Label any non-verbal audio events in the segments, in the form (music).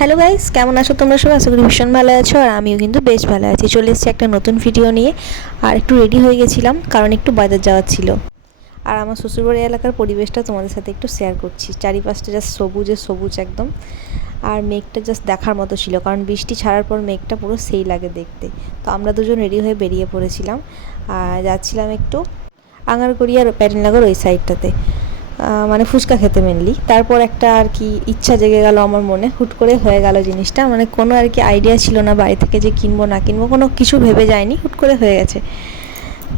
Hello guys কেমন আছো তোমরা সবাই? আশা করি ভীষণ ভালো আছো আর আমিও কিন্তু বেশ ভালো আছি। চলে এসেছি একটা নতুন ভিডিও নিয়ে। আর একটু রেডি হয়ে গেছিলাম, কারণ একটু বাজার যাওয়ার ছিল। আর আমার শ্বশুরবাড়ি এলাকার পরিবেশটা তোমাদের সাথে একটু শেয়ার করছি। চারিপাশটা জাস্ট সবুজে সবুজ একদম। আর মেঘটা জাস্ট দেখার মতো ছিল, কারণ বৃষ্টি ছাড়ার পর মেঘটা পুরো সেই লাগে দেখতে। তো আমরা দুজন রেডি হয়ে বেরিয়ে পড়েছিলাম। আর যাচ্ছিলাম একটু আঙারগড়িয়ার প্যাটেননগর ওই সাইডটাতে মানে ফুচকা খেতে মেনলি তারপর একটা আর কি ইচ্ছা জেগে গেল আমার মনে, হুট করে হয়ে গেল জিনিসটা। মানে কোনো আর কি আইডিয়া ছিল না বাড়ি থেকে যে কিনবো না কিনবো, কোনো কিছু ভেবে যায়নি, হুট করে হয়ে গেছে।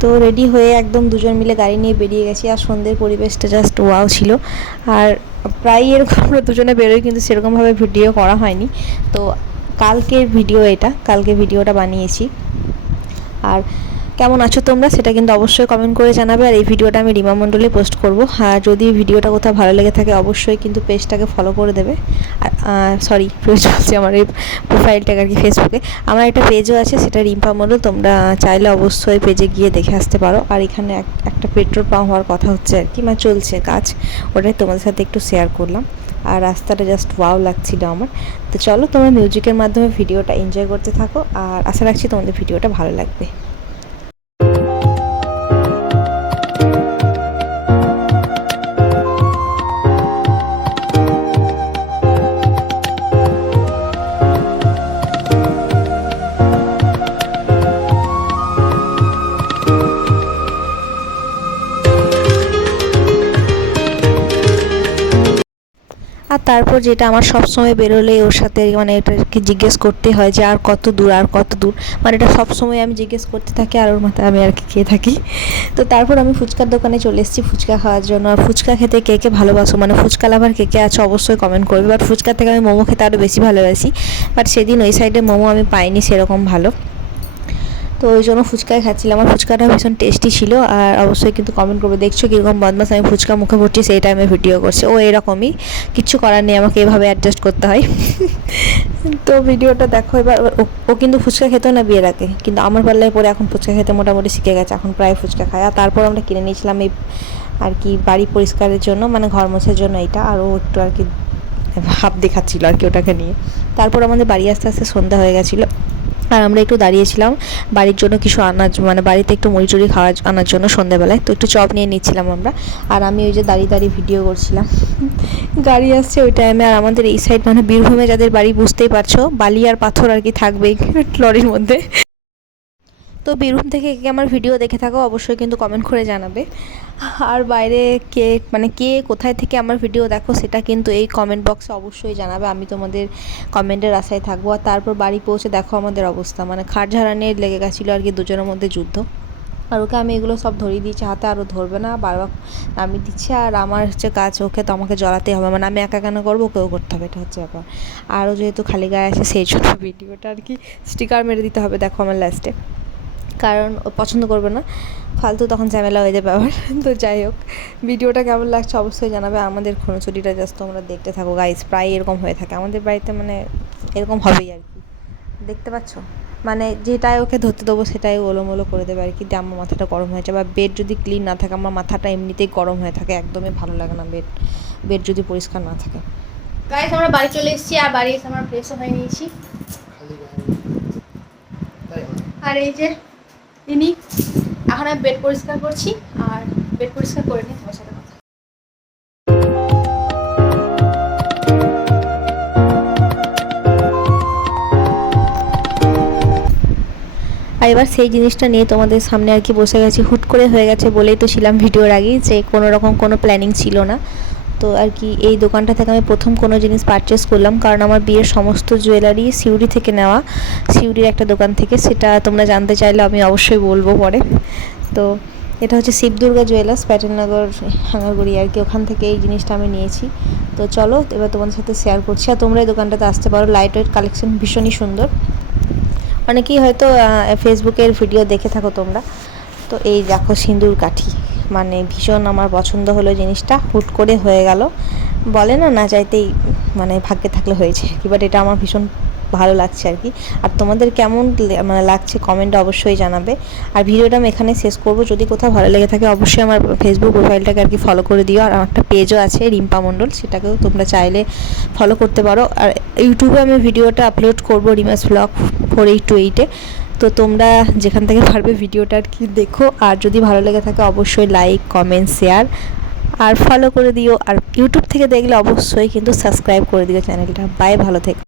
তো রেডি হয়ে একদম দুজন মিলে গাড়ি নিয়ে বেরিয়ে গেছি, আর সন্ধ্যের পরিবেশটা জাস্ট ওয়াও ছিল। আর প্রায় এরকম আমরা দুজনে বেরোই, কিন্তু সেরকমভাবে ভিডিও করা হয়নি। তো কালকের ভিডিও এটা, কালকে ভিডিওটা বানিয়েছি। আর কেমন আছো তোমরা সেটা কিন্তু অবশ্যই কমেন্ট করে জানাবে। আর এই ভিডিওটা আমি রিমা মণ্ডলে পোস্ট করব। আর যদি ভিডিওটা কোথাও ভালো লেগে থাকে অবশ্যই কিন্তু পেজটাকে ফলো করে দেবে। আর সরি পেজ বলছি আমার এই প্রোফাইলটাকে আর কি ফেসবুকে আমার একটা পেজও আছে, সেটা রিম্পা মণ্ডল। তোমরা চাইলে অবশ্যই পেজে গিয়ে দেখে আসতে পারো। আর এখানে এক- একটা পেট্রোল পাম্প হওয়ার কথা হচ্ছে আর কি। মানে চলছে কাজ। ওটাই তোমাদের সাথে একটু শেয়ার করলাম। আর রাস্তাটা জাস্ট ওয়াও লাগছিল আমার। তো চলো তোমরা মিউজিকের মাধ্যমে ভিডিওটা এনজয় করতে থাকো। আর আশা রাখছি তোমাদের ভিডিওটা ভালো লাগবে। আর তারপর যেটা আমার সব সময় বেরোলে ওর সাথে মানে এটা কি জিজ্ঞেস করতে হয় যে আর কত দূর, আর কত দূর? মানে এটা সব সময় আমি জিজ্ঞেস করতে থাকি আর ওর মাথায় আমি আর কি খেয়ে থাকি। তো তারপর আমি ফুচকার দোকানে চলে এসেছি ফুচকা খাওয়ার জন্য। আর ফুচকা খেতে কে কে ভালোবাসো? মানে ফুচকা লাভার কে কে আছে অবশ্যই কমেন্ট করবে। বাট ফুচকা থেকে আমি মোমো খেতে আরও বেশি ভালোবাসি। বাট সেদিন ওই সাইডে মোমো আমি পাইনি সেরকম ভালো। তো ওই জন্য ফুচকাই খাচ্ছিলাম। আমার ফুচকাটা ভীষণ টেস্টি ছিল আর অবশ্যই কিন্তু কমেন্ট করবে, দেখছ কীরকম বদমাস আমি ফুচকা মুখে ভরছি সেই টাইমে ভিডিও করছে। ও এরকমই কিচ্ছু করার নেই, আমাকে এভাবে অ্যাডজাস্ট করতে হয়। (laughs) তো ভিডিওটা দেখো, এবার ও- কিন্তু ফুচকা খেতো না বিয়ের আগে, কিন্তু আমার পাল্লায় পরে এখন ফুচকা খেতে মোটামুটি শিখে গেছে, এখন প্রায় ফুচকা খায়। আর তারপর আমরা কিনে নিয়েছিলাম এই আর কি বাড়ি পরিষ্কারের জন্য মানে ঘর মোছার জন্য এটা আরও একটু আর কি ভাব দেখাচ্ছিল আর কি ওটাকে নিয়ে। তারপর আমাদের বাড়ি আস্তে আস্তে সন্ধ্যা হয়ে গেছিল। আর আমরা একটু দাঁড়িয়েছিলাম বাড়ির জন্য কিছু আনার মানে বাড়িতে একটু মরিচুরি খাওয়া আনার জন্য সন্ধ্যাবেলায়। তো একটু চপ নিয়ে নিচ্ছিলাম আমরা। আর আমি ওই যে দাঁড়িয়ে দাঁড়িয়ে ভিডিও করছিলাম। গাড়ি আসছে ওই টাইমে আর আমাদের এই সাইড মানে বীরভূমে যাদের বাড়ি বুঝতেই পারছ, বালি আর পাথর আর কি থাকবেই লরির মধ্যে। তো বীরভূম থেকে কে আমার ভিডিও দেখে থাকো, অবশ্যই কিন্তু কমেন্ট করে জানাবে। আর বাইরে কে মানে কে কোথায় থেকে আমার ভিডিও দেখো, সেটা কিন্তু এই কমেন্ট বক্সে অবশ্যই জানাবে। আমি তোমাদের কমেন্টের আশায় থাকব। আর তারপর বাড়ি পৌঁছে দেখো আমাদের অবস্থা। মানে খাট লেগে গেছিল আর কি দুজনের মধ্যে যুদ্ধ। আর ওকে আমি এগুলো সব ধরিয়ে দিয়েছি, হাতে আরও ধরবে না, বারবার নামিয়ে দিচ্ছে। আর আমার হচ্ছে কাজ, ওকে তো আমাকে জ্বলাতেই হবে। মানে আমি একা কেন করব? ওকেও করতে হবে, এটা হচ্ছে ব্যাপার। আরও যেহেতু খালি গায়ে আছে, সেই জন্য ভিডিওটা আর কি স্টিকার মেরে দিতে হবে, দেখো আমার লাস্টে কারণ ও পছন্দ করবে না। ফালতু তখন ঝামেলা হয়ে যাবে আবার। তো যাই হোক ভিডিওটা কেমন লাগছে অবশ্যই জানাবে। আমাদের খুনোচুরিটা জাস্ট তোমরা দেখতে থাকো। গাইস প্রায় এরকম হয়ে থাকে। আমাদের বাড়িতে মানে এরকম হবেই আর কি। দেখতে পাচ্ছ? মানে যেটাই ওকে ধরতে দেবো সেটাই ওলোমোলো করে দেবে আর কি। দিয়ে আমার মাথাটা গরম হয়ে যায় বা বেড যদি ক্লিন না থাকে আমার মাথাটা এমনিতেই গরম হয়ে থাকে। একদমই ভালো লাগে না বেড বেড যদি পরিষ্কার না থাকে। গাইস আমরা বাড়ি চলে এসেছি। আর বাড়ি এসে আমরা ফ্রেশও হয়ে নিয়েছি। আর এই যে ইনি এখন আমি বেড পরিষ্কার করছি আর বেড পরিষ্কার করে নিই তোমার সাথে আর এবার সেই জিনিসটা নিয়ে তোমাদের সামনে আর কি বসে গেছি। হুট করে হয়ে গেছে বলেই তো ছিলাম ভিডিওর আগেই যে কোনো রকম কোনো প্ল্যানিং ছিল না। তো আর কি এই দোকানটা থেকে আমি প্রথম কোনো জিনিস পারচেস করলাম। কারণ আমার বিয়ের সমস্ত জুয়েলারি সিউড়ি থেকে নেওয়া, সিউড়ির একটা দোকান থেকে। সেটা তোমরা জানতে চাইলে আমি অবশ্যই বলব পরে। তো এটা হচ্ছে শিবদুর্গা জুয়েলার্স প্যাটেলনগর, হাঙ্গারগুড়ি আর কি। ওখান থেকে এই জিনিসটা আমি নিয়েছি। তো চলো, এবার তোমাদের সাথে শেয়ার করছি। আর তোমরা এই দোকানটাতে আসতে পারো। লাইট ওয়েট কালেকশন ভীষণই সুন্দর। অনেকেই হয়তো ফেসবুকের ভিডিও দেখে থাকো তোমরা। তো এই দেখো সিঁদুর কাঠি। মানে ভীষণ আমার পছন্দ হলো জিনিসটা, হুট করে হয়ে গেল। বলে না না চাইতেই মানে ভাগ্যে থাকলে হয়েছে। কি বাট এটা আমার ভীষণ ভালো লাগছে আর কি। আর তোমাদের কেমন মানে লাগছে কমেন্ট অবশ্যই জানাবে। আর ভিডিওটা আমি এখানে শেষ করব। যদি কোথাও ভালো লেগে থাকে, অবশ্যই আমার ফেসবুক প্রোফাইলটাকে আর কি ফলো করে দিও। আর আমার একটা পেজও আছে, রিম্পা মণ্ডল, সেটাকেও তোমরা চাইলে ফলো করতে পারো। আর ইউটিউবে আমি ভিডিওটা আপলোড করব Rima's blog four eight two এইটে তো তোমরা যেখান থেকে পারবে ভিডিওটা আর কি দেখো। আর যদি ভালো লেগে থাকে অবশ্যই লাইক কমেন্ট শেয়ার আর ফলো করে দিও। আর ইউটিউব থেকে দেখলে অবশ্যই কিন্তু সাবস্ক্রাইব করে দিও চ্যানেলটা। বাই ভালো থেকো।